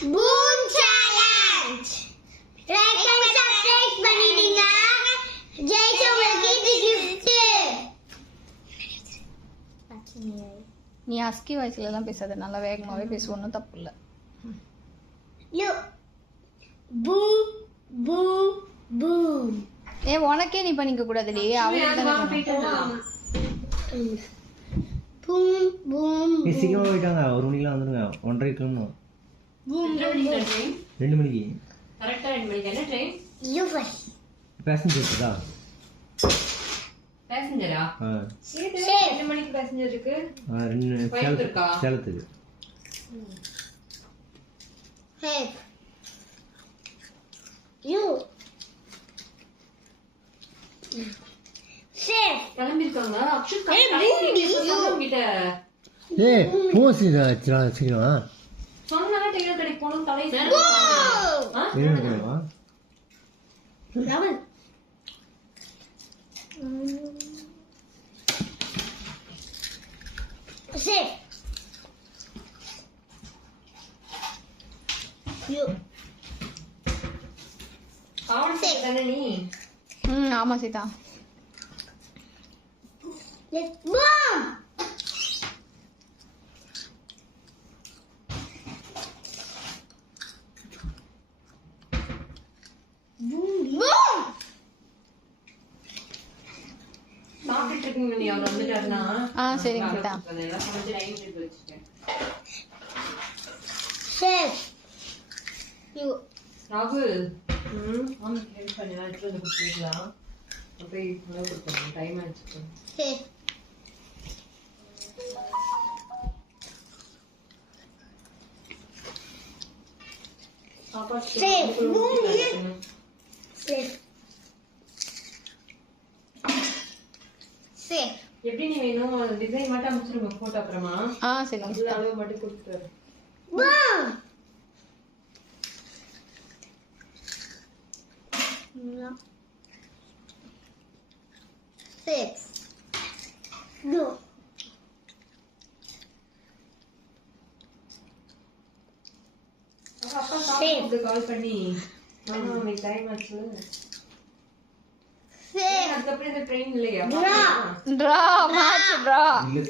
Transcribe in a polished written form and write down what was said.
Boom challenge. Like and subscribe பண்ணிடுங்க. ஜெயிச்சவங்களுக்கு இது gift. நீ அஸ்கி வாய்ஸ்ல எல்லாம் பேசாத, நல்லா வேகமாவே பேசு, ஒன்றும் தப்பு இல்லை. Look. Boom boom boom. உனக்கே நீ பண்ணிக்க கூடாதுடி, அவளுக்கு தானே. Boom boom. சீக்கிரமா போயிட்டாங்க, 1 மணிக்கெல்லாம் வந்துடுங்க. 1:30 கிளம்பணும். Boom boom. 2 மணிக்கு கரெக்டா 2 மணிக்கு என்ன ட்ரெயின்? You first. பேசஞ்சர்ஸ் தான். பேசஞ்சரா? Safe. 2 மணிக்கு பேசஞ்சர் இருக்கு. 2 சேலத்துக்கு. Safe. You. Safe. கிளம்பிருக்காங்க. அக்ஷுத் டைம் கிட்ட ஏய் போஸ் சீக்கிரம் சொன்னா டெய்லர் கடைக்கு போணும் தலை என்ன கேவா Raman. Safe. You. அவன் தானே நீ? ஆமா Sita. Let's boom. Boom boom. சாப்பிட்டு இருக்கீங்க நீ, அவர் வந்துட்டாருன்னா சரிங்க சீதா. அதெல்லாம் கொஞ்சம் டைம் எடுத்து வச்சுட்டேன். Safe. You. ராகுல் ஆமா ஹெல்ப் பண்ணி எடுத்து வந்து கொடுத்துக்கலாம். போய் உணவு கொடுக்கணும், டைம் ஆயிடுச்சு. Safe. சாப்பாடு Safe. கொடுக்கணும். Safe. Safe. எப்படி நீ வேணும் டிசைன் மட்டும் அனுப்பிச்சிருங்க போட்டோ, அப்புறமா சரிங்க அதுல சீதா. அளவு மட்டும் கொடுத்துரு. Boom. Six. Go. அப்பா சாப்பிட்டு கால் பண்ணி மாமா உனக்கு டைம் ஆச்சு. Six. அதுக்கப்புறம் இந்த ட்ரெயின் இல்லையா? Draw. Draw match draw. இல்ல